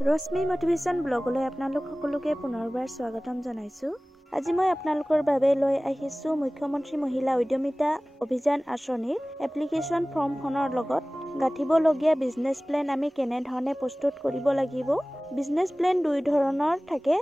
ৰশ্মি motivation ব্লগলৈ আপোনালোক সকলোকে পুনৰবাৰ স্বাগতম জনাইছো। আজি মই আপোনালোকৰ বাবে লৈ আহিছো মুখ্যমন্ত্ৰী মহিলা উদ্যমিতা অভিযান আঁচনিৰ এপ্লিকেশ্যন ফৰ্মখনৰ লগত গাঁঠিবলগীয়া বিজনেছ প্লেন আমি কেনে ধৰণে প্ৰস্তুত কৰিব লাগিব। বিজনেছ প্লেন দুই ধৰণৰ থাকে।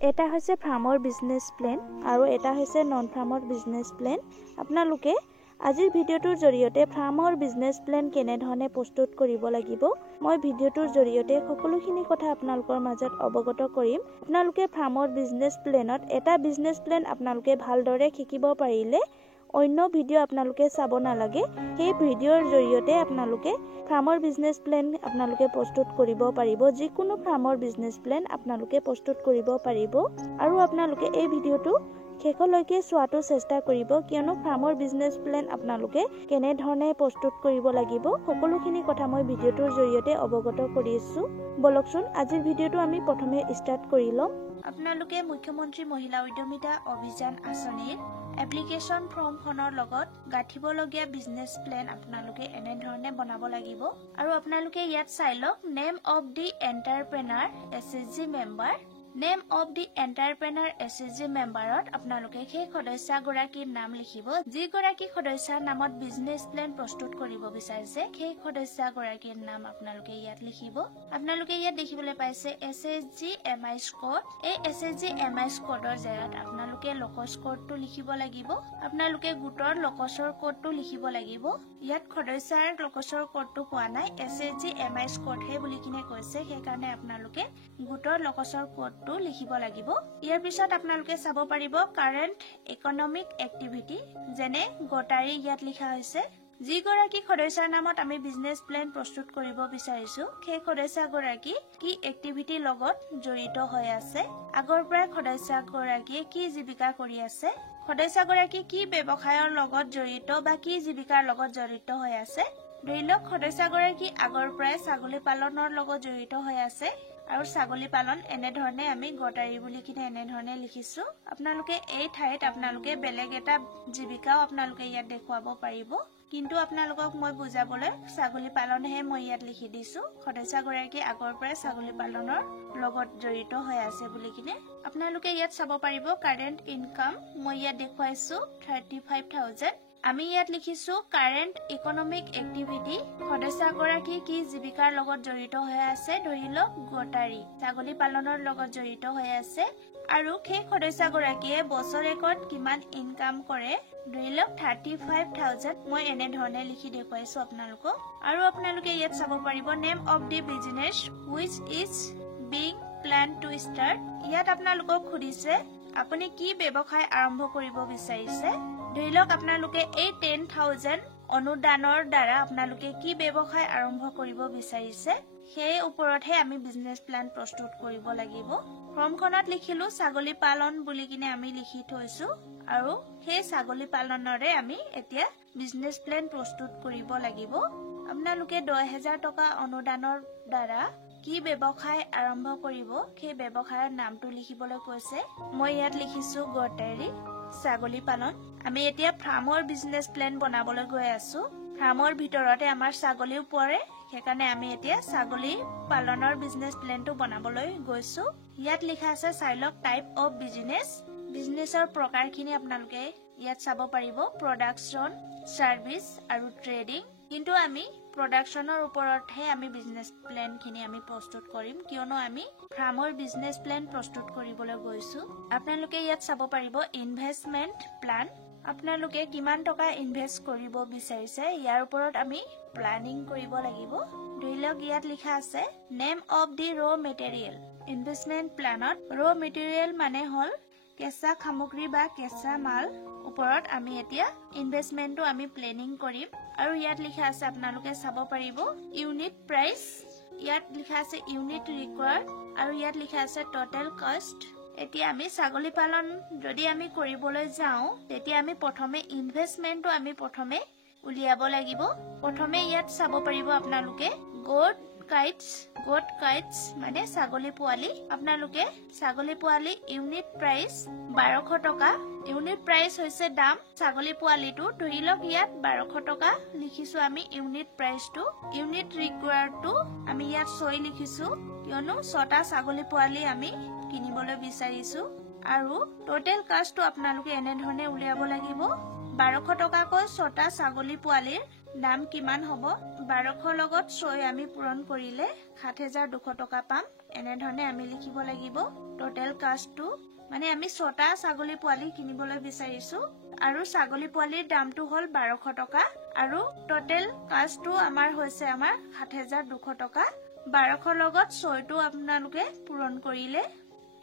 এটা হৈছে ফাৰ্মৰ বিজনেছ প্লেন আৰু এটা হৈছে নন ফাৰ্মৰ বিজনেছ প্লেন। আপোনালোকে আজিৰ ভিডিঅ'টোৰ জৰিয়তে ফাৰ্মৰ বিজনেছ প্লেন কেনে ধৰণে প্ৰস্তুত কৰিব লাগিব মই ভিডিঅ'টোৰ জৰিয়তে সকলোখিনি কথা আপোনালোকৰ মাজত অৱগত কৰিম। আপোনালোকে ফাৰ্মৰ বিজনেছ প্লেনত এটা বিজনেছ প্লেন আপোনালোকে ভালদৰে শিকিব পাৰিলে অন্য ভিডিঅ' আপোনালোকে চাব নালাগে। সেই ভিডিঅ'ৰ জৰিয়তে আপোনালোকে ফাৰ্মৰ বিজনেছ প্লেন আপোনালোকে প্ৰস্তুত কৰিব পাৰিব। যিকোনো ফাৰ্মৰ বিজনেছ প্লেন আপোনালোকে প্ৰস্তুত কৰিব পাৰিব আৰু আপোনালোকে এই ভিডিঅ'টো শেষলৈকে চোৱাটো চেষ্টা কৰিব, কিয়নো ফাৰ্মৰ বিজনেছ প্লেন আপোনালোকে কেনে ধৰণে প্ৰস্তুত কৰিব লাগিব সকলোখিনি কথা মই ভিডিঅ'টোৰ জৰিয়তে অৱগত কৰিছো। বলকচোন আজিৰ ভিডিঅ'টো আমি প্ৰথমে ষ্টাৰ্ট কৰি লম। আপোনালোকে মুখ্যমন্ত্ৰী মহিলা উদ্যমিতা অভিযান আঁচনিৰ এপ্লিকেশ্যন ফৰ্মখনৰ লগত গাঁঠিবলগীয়া বিজনেছ প্লেন আপোনালোকে এনে ধৰণে বনাব লাগিব আৰু আপোনালোকে ইয়াত চাই লওক name of the entrepreneur SHG member. Name of the entrepreneur SHG মেম্বাৰত আপোনালোকে সেই সদস্যগৰাকীৰ নাম লিখিব। যিগৰাকী সদস্যাৰ নামত বিজনেছ প্লেন প্ৰস্তুত কৰিব বিচাৰিছে সেই সদস্যগৰাকীৰ নাম আপোনালোকে ইয়াত লিখিব। আপোনালোকে ইয়াত দেখিবলৈ পাইছে SHG MIS কোড। এই SHG MIS কোডৰ জেগাত আপোনালোকে লকছ কোডটো লিখিব লাগিব। আপোনালোকে গোটৰ লকছৰ কোডটো লিখিব লাগিব। ইয়াত সদস্যাৰ লকছৰ কোডটো পোৱা নাই, SHG MIS কোডহে বুলি কিনে কৈছে, সেইকাৰণে আপোনালোকে গোটৰ লকছৰ কোড লিখিব লাগিব। ইয়াৰ পিছত আপোনালোকে চাব পাৰিব কাৰেণ্ট ইকনমিক এক্টিভিটি, যেনে গটাৰী ইয়াত লিখা হৈছে। যিগৰাকী সদস্যাৰ নামত আমি বিজনেছ প্লেন প্ৰস্তুত কৰিব বিচাৰিছো সেই সদস্যগৰাকী কি এক্টিভিটিৰ লগত জড়িত হৈ আছে, আগৰ পৰাই সদস্যগৰাকীয়ে কি জীৱিকা কৰি আছে, সদস্যগৰাকী কি ব্যৱসায়ৰ লগত জড়িত বা কি জীৱিকাৰ লগত জড়িত হৈ আছে। ধৰি লওক সদস্যগৰাকী আগৰ পৰাই ছাগলী পালনৰ লগত জড়িত হৈ আছে আৰু ছাগলী পালন এনেধৰণে আমি গটাৰী বুলি কিনে এনেধৰণে লিখিছো। আপোনালোকে এই ঠাইত আপোনালোকে বেলেগ এটা জীৱিকাও আপোনালোকে ইয়াত দেখুৱাব পাৰিব, কিন্তু আপোনালোকক মই বুজাবলৈ ছাগলী পালনহে মই ইয়াত লিখি দিছো। সদস্যগৰাকী আগৰ পৰাই ছাগলী পালনৰ লগত জড়িত হৈ আছে বুলি কিনে। আপোনালোকে ইয়াত চাব পাৰিব কাৰেণ্ট ইনকাম মই ইয়াত দেখুৱাইছো 35,000। আমি ইয়াত লিখিছো কাৰেণ্ট ইকনমিক এক্টিভিটি, সদস্যগৰাকী কি জীৱিকাৰ লগত জড়িত হৈ আছে, ধৰি লওক গটাৰী ছাগলী পালনৰ লগত জড়িত হৈ আছে আৰু সেই সদস্যগৰাকীয়ে বছৰেকত কিমান ইনকাম কৰে, ধৰি লওক 35,000 মই এনেধৰণে লিখি দেখুৱাইছো আপোনালোকক। আৰু আপোনালোকে ইয়াত চাব পাৰিব name of the business which is being plan to start. ইয়াত আপোনালোকক সুধিছে আপুনি কি ব্যৱসায় আৰম্ভ কৰিব বিচাৰিছে। ধৰি লওক আপোনালোকে এই 10,000 অনুদানৰ দ্বাৰা আপোনালোকে কি ব্যৱসায় আৰম্ভ কৰিব বিচাৰিছে সেই ওপৰতহে আমি বিজনেছ প্লান প্ৰস্তুত কৰিব লাগিব। ফৰ্মখনত লিখিলো ছাগলী পালন বুলি কিনে আমি লিখি থৈছো আৰু সেই ছাগলী পালনৰে আমি এতিয়া বিজনেছ প্লেন প্ৰস্তুত কৰিব লাগিব। আপোনালোকে 10,000 টকা অনুদানৰ দ্বাৰা কি ব্যৱসায় আৰম্ভ কৰিব সেই ব্যৱসায়ৰ নামটো লিখিবলৈ কৈছে। মই ইয়াত লিখিছো গটাৰী ছাগলী পালন। আমি এতিয়া ফাৰ্মৰ বিজনেছ প্লেন বনাবলৈ গৈ আছো। ফাৰ্মৰ ভিতৰতে আমাৰ ছাগলীও পৰে, সেইকাৰণে আমি এতিয়া ছাগলী পালনৰ বিজনেছ প্লেনটো বনাবলৈ গৈছো। ইয়াত লিখা আছে চাই লওক টাইপ অফ বিজনেছ। বিজনেছৰ প্ৰকাৰখিনি আপোনালোকে ইয়াত চাব পাৰিব প্ৰডাকশ্যন, ছাৰ্ভিচ আৰু ট্ৰেডিং। কিন্তু আমি প্ৰডাকশ্যনৰ ওপৰতহে আমি বিজনেছ প্লেনখিনি আমি প্ৰস্তুত কৰিম, কিয়নো আমি ফাৰ্মৰ বিজনেছ প্লেন প্ৰস্তুত কৰিবলৈ গৈছো। আপোনালোকে ইয়াত চাব পাৰিব ইনভেষ্টমেণ্ট প্লান। আপোনালোকে কিমান টকা ইনভেষ্ট কৰিব বিচাৰিছে ইয়াৰ ওপৰত আমি প্লানিং কৰিব লাগিব। ধৰি লওক ইয়াত লিখা আছে নেম অফ দি ৰ মেটেৰিয়েল। ইনভেষ্টমেণ্ট প্লানত ৰ মেটেৰিয়েল মানে হ'ল কেঁচা সামগ্ৰী বা কেঁচা মাল ওপৰত আমি এতিয়া ইনভেষ্টমেণ্টটো আমি প্লেনিং কৰিম। আৰু ইয়াত লিখা আছে আপোনালোকে চাব পাৰিব ইউনিট প্ৰাইচ, ইয়াত লিখা আছে ইউনিট ৰিকোয়াৰ্ড আৰু ইয়াত লিখা আছে টোটেল কষ্ট। এতিয়া আমি ছাগলী পালন যদি আমি কৰিবলৈ যাওঁ তেতিয়া আমি প্ৰথমে ইনভেষ্টমেণ্টটো আমি প্ৰথমে উলিয়াব লাগিব। প্ৰথমে ইয়াত চাব পাৰিব আপোনালোকে গোট গোট কাইটস মানে ছাগলী পোৱালি আপোনালোকে ছাগলী পোৱালি ইউনিট প্ৰাইস 1200 টকা ইউনিট প্ৰাইস হৈছে দাম ছাগলী পোৱালিটো ধৰি লওক ইয়াত 1200 টকা লিখিছো আমি ইউনিট প্ৰাইসটো ইউনিট ৰিকোয়াৰ্ডটো আমি ইয়াত 6 লিখিছো কিয়নো 6টা ছাগলী পোৱালি আমি কিনিবলৈ বিচাৰিছো আৰু টোটেল কাষ্টটো আপোনালোকে এনে ধৰণে উলিয়াব লাগিব 1200 টকাকৈ 6টা ছাগলী পোৱালিৰ দাম কিমান হ'ব 1200 লগত 6 আমি পূৰণ কৰিলে 7200 টকা পাম এনে ধৰণে আমি লিখিব লাগিব টোটেল কাষ্টটো মানে আমি 6টা ছাগলী পোৱালি কিনিবলৈ বিচাৰিছো আৰু ছাগলী পোৱালিৰ দামটো হ'ল 1200 টকা আৰু টোটেল কাষ্টটো আমাৰ হৈছে আমাৰ 7200 টকা 1200 লগত 6টো আপোনালোকে পূৰণ কৰিলে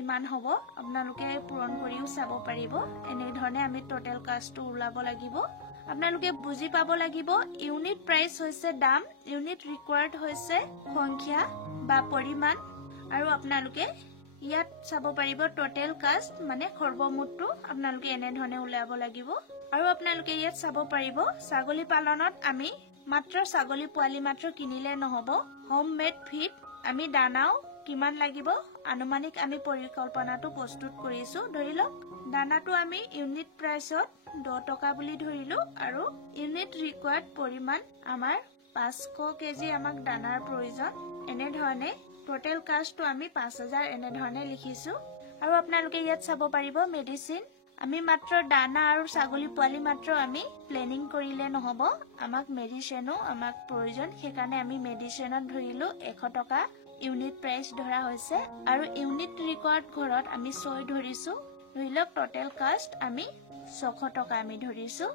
ইমান হ'ব আপোনালোকে পূৰণ কৰিও চাব পাৰিব এনে ধৰণে আমি টোটেল কাষ্টটো উলাব লাগিব আপোনালোকে বুজি পাব লাগিব ইউনিট প্ৰাইস হৈছে দাম ইউনিট ৰিকোয়াৰ্ড হৈছে সংখ্যা বা পৰিমাণ আৰু আপোনালোকে ইয়াত চাব পাৰিব টোটেল কাষ্ট মানে সৰ্বমুঠটো আপোনালোকে এনে ধৰণে উলাব লাগিব আৰু আপোনালোকে ইয়াত চাব পাৰিব ছাগলী পালনত আমি মাত্ৰ ছাগলী পোৱালি মাত্ৰ কিনিলে নহব হোম মেড ফিড আমি দানাও কিমান লাগিব আনুমানিক আমি পৰিকল্পনাটো প্ৰস্তুত কৰিছো ধৰি লওক দানাটো আমি ইউনিট প্ৰাইসত 10 টকা বুলি ধৰিলো আৰু ইউনিট ৰিকোয়াৰ্ড পৰিমাণ আমাৰ 500 কেজি আমাক দানাৰ প্ৰয়োজন এনে ধৰণে টোটেল কাষ্টটো আমি 5000 এনে ধৰণে লিখিছো আৰু আপোনালোকে ইয়াত চাব পাৰিব মেডিসিন আমি মাত্ৰ দানা আৰু ছাগলী পোৱালি মাত্ৰ আমি প্লেনিং কৰিলে নহব আমাক মেডিসিনো আমাক প্ৰয়োজন সেইকাৰণে আমি মেডিসিনত ধৰিলো 100 টকা ইউনিট প্ৰাইস ধৰা হৈছে আৰু ইউনিট ৰিকোয়াৰ্ড ঘৰত আমি 6 ধৰিছো ধৰিলক টোটেল কাষ্ট আমি 600 টকা আমি ধৰিছো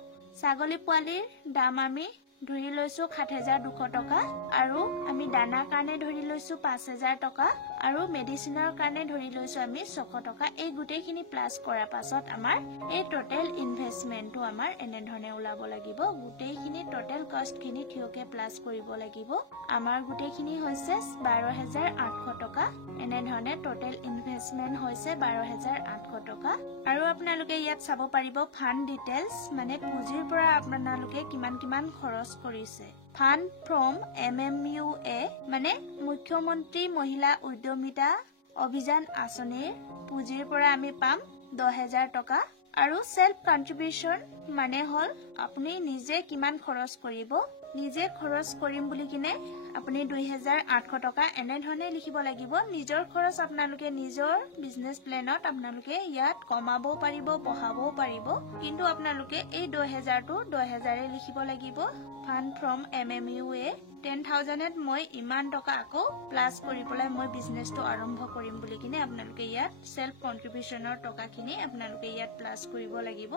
ছাগলী পোৱালিৰ দাম আমি ধৰি লৈছো 7200 টকা আৰু আমি দানাৰ কাৰণে ধৰি লৈছো 5000 টকা আৰু মেডিসিনৰ কাৰণে ধৰি লৈছো আমি 600 টকা এই গুটেখিনি প্লাস কৰাৰ পাছত আমাৰ এই টোটেল ইনভেষ্টমেন্টটো আমাৰ এনে ধৰণে উলাব লাগিব গুটেখিনি টোটেল কষ্টখিনি থিয়কে প্লাস কৰিব লাগিব আমাৰ গুটেখিনি হৈছে 12800 টকা এনে ধৰণে টোটেল ইনভেষ্টমেন্ট হৈছে 12800 টকা আৰু আপোনালোকে ইয়াত চাব পাৰিব ফান্ড ডিটেইলছ মানে পুঁজিৰ পৰা আপোনালোকে কিমান খৰচ কৰিছে ফান্ড ফ্ৰম MMUA মানে মুখ্যমন্ত্ৰী মহিলা উদ্যমিতা অভিযান আঁচনিৰ পুঁজিৰ পৰা আমি পাম 10000 টকা আৰু সেলফ কন্ট্ৰিবিউশন মানে হল আপুনি নিজে কিমান খৰচ কৰিব নিজে খৰচ কৰিম বুলি কিনে আপুনি 2800 টকা এনে ধৰণে লিখিব লাগিব নিজৰ খৰচ আপোনালোকে নিজৰ বিজনেস প্লেনত আপোনালোকে ইয়াত কমাবও পাৰিব বঢ়াবও পাৰিব কিন্তু আপোনালোকে এই 2000 টো 2000 এ লিখিব লাগিব ফান্ড ফ্ৰম MMUA 10000 মই ইমান টকা আকৌ প্লাস কৰি পেলাই মই বিজনেসটো আৰম্ভ কৰিম বুলি কিনে আপোনালোকে ইয়াত সেলফ কন্ট্ৰিবিউশনৰ টকাখিনি আপোনালোকে ইয়াত প্লাস কৰিব লাগিব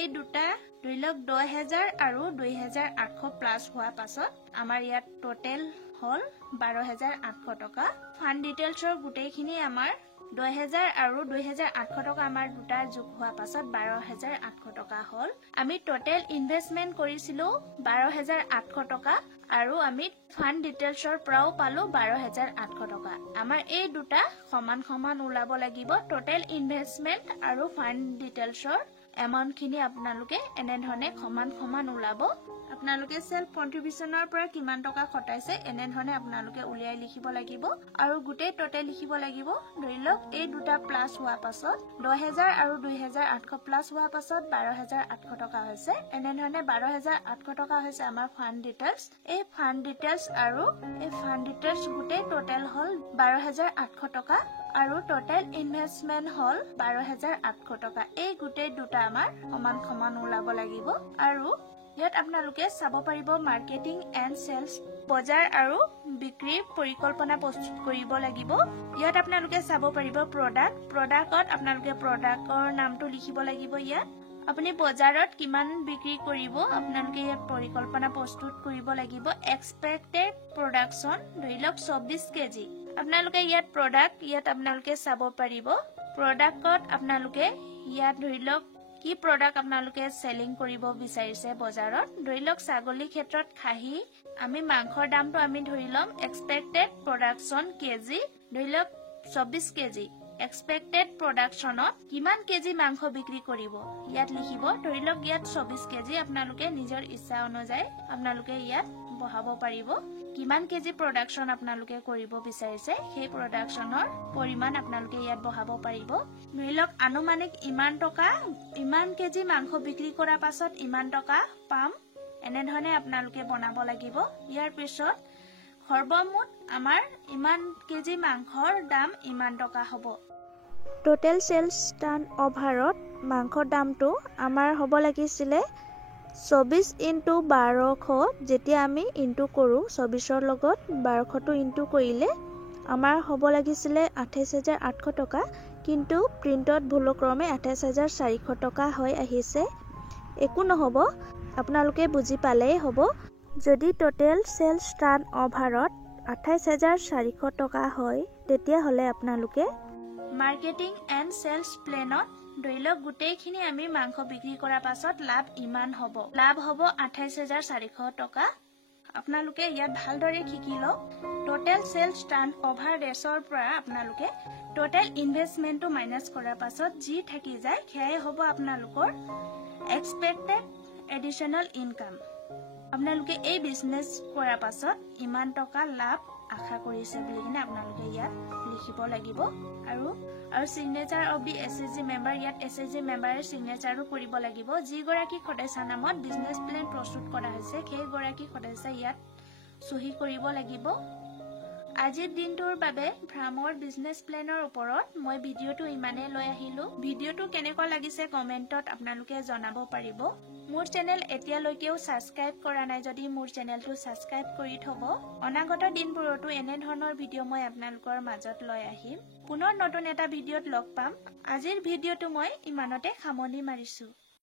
এই দুটা ধৰিলক 10000 আৰু 2800 প্লাস হোৱাৰ পাছত আমাৰ ইয়াত টোটেল হল 12800 টকা ফান্ড ডিটেইলছৰ গুটেখিনি আমাৰ 2000 আৰু 2800 টকা আমাৰ দুটা যোগ হোৱাৰ পাছত 12800 টকা হল আমি টোটেল ইনভেষ্টমেন্ট কৰিছিলো 12800 টকা আৰু আমি ফান্ড ডিটেইলছৰ পৰাও পালো 12800 টকা আমাৰ এই দুটা সমান উলাব লাগিব টোটেল ইনভেষ্টমেন্ট আৰু ফান্ড ডিটেইলছৰ এমাউন্ট খিনি আপোনালোকে এনে ধৰণে সমান উলাব আপোনালোকে সেলফ কন্ট্ৰিবিউশনৰ পৰা কিমান টকা খটাইছে এনে ধৰণে আপোনালোকে উলিয়াই লিখিব লাগিব আৰু গুটে টোটেল লিখিব লাগিব ধৰিলক এই দুটা প্লাস হোৱাৰ পাছত 10000 আৰু 2800 প্লাস হোৱাৰ পাছত 12800 টকা হৈছে এনে ধৰণে 12800 টকা হৈছে আমাৰ ফান্ড ডিটেইলছ এই ফান্ড ডিটেইলছ আৰু এই ফান্ড ডিটেইলছ গুটে টোটেল হল 12800 টকা আৰু টোটেল ইনভেষ্টমেন্ট হল 12800 টকা এই গুটে দুটা আমাৰ সমান উলাব লাগিব আৰু ইয়াত আপোনালোকে চাব পাৰিব মাৰ্কেটিং এণ্ড সেলস বজাৰ আৰু বিক্ৰী পৰিকল্পনা প্ৰস্তুত কৰিব লাগিব ইয়াত আপোনালোকে চাব পাৰিব প্ৰডাক্টত আপোনালোকে প্ৰডাক্টৰ নামটো লিখিব লাগিব ইয়াত আপুনি বজাৰত কিমান বিক্ৰী কৰিব আপোনালোকে ইয়াত পৰিকল্পনা প্ৰস্তুত কৰিব লাগিব এক্সপেক্টেড প্ৰডাকচন ধৰিলক 24 কেজি আপোনালোকে ইয়াত প্ৰডাক্ট ইয়াত আপোনালোকে চাব পাৰিব প্ৰডাক্টত আপোনালোকে ইয়াত ধৰিলক কি প্ৰডাক্ট আপোনালোকে সেলিং কৰিব বিচাৰিছে বজাৰত ধৰিলক ছাগলী ক্ষেত্ৰত খাহি আমি মাংসৰ দামটো আমি ধৰিলম এক্সপেক্টেড প্ৰডাকচন কেজি ধৰিলক 24 কেজি এক্সপেক্টেড প্ৰডাকচনত কিমান কেজি মাংস বিক্ৰী কৰিব ইয়াত লিখিব ধৰিলক ইয়াত 24 কেজি আপোনালোকে নিজৰ ইচ্ছা অনুযায়ী আপোনালোকে ইয়াত বহাব পাৰিব কিমান কেজি প্ৰডাকশন আপোনালোকে কৰিব বিচাৰিছে সেই প্ৰডাকশনৰ পৰিমাণ আপোনালোকে ইয়াত বহাব পাৰিব ধৰি লওক আনুমানিক ইমান কেজি মাংস বিক্ৰী কৰাৰ পাছত ইমান টকা পাম এনে ধৰণে আপোনালোকে বনাব লাগিব ইয়াৰ পিছত সৰ্বমুঠ আমাৰ ইমান কেজি মাংসৰ দাম ইমান টকা হ'ব টোটেল সেলস টাৰ্ন ওভাৰত মাংসৰ দামটো আমাৰ হ'ব লাগিছিলে 24 ইনটু 1200 যেতিয়া আমি ইনটু কৰো 24ৰ লগত 1200টো ইনটু কৰিলে আমাৰ হ'ব লাগিছিলে 28800 টকা কিন্তু প্ৰিন্টত ভুলক্ৰমে 28400 টকা হৈ আহিছে একো নহব আপোনালোকে বুজি পালেই হ'ব যদি টোটেল সেলস টাৰ্ন ওভাৰত 28400 টকা হয় তেতিয়া হলে আপোনালোকে মাৰ্কেটিং এণ্ড সেলস প্লেনত ধৰিলক গোটেইখিনি আমি মাংস বিক্ৰী কৰাৰ পাছত লাভ ইমান হ'ব লাভ হ'ব 28400 টকা আপোনালোকে ইয়াত ভালদৰে শিকি লওক টোটেল সেলস টাৰ্ন ওভাৰ ৰেছৰ পৰা আপোনালোকে টোটেল ইনভেষ্টমেন্টটো মাইনাস কৰাৰ পাছত যি থাকি যায় সেয়াই হ'ব আপোনালোকৰ এক্সপেক্টেড এডিশনাল ইনকাম আপোনালোকে এই বিজনেস কৰাৰ পাছত ইমান টকা লাভ আশা কৰিছে বুলি কিনে আপোনালোকে ইয়াত লিখিব লাগিব আৰু signature of the SSG member ইয়াত এসএসজি মেম্বাৰৰ সিগনেচাৰো কৰিব লাগিব যি গৰাকী সদস্যৰ নামত বিজনেস প্লেন প্ৰস্তুত কৰা হৈছে সেই গৰাকী সদস্য ইয়াত সহি কৰিব লাগিব আজিৰ দিনটোৰ বাবে ভ্ৰামৰ বিজনেস প্লেনৰ ওপৰত মই ভিডিওটো ইমানে লৈ আহিলো ভিডিওটো কেনেকুৱা লাগিছে কমেন্টত আপোনালোকে জনাব পাৰিব মোৰ চেনেল এতিয়ালৈকেও সাবস্ক্ৰাইব কৰা নাই যদি মোৰ চেনেলটো সাবস্ক্ৰাইব কৰি থব অনাগত দিনবোৰতো এনে ধৰণৰ ভিডিও মই আপোনালোকৰ মাজত লৈ আহিম পুনৰ নতুন এটা ভিডিওত লগ পাম আজিৰ ভিডিওটো মই ইমানতে সামৰণি মাৰিছো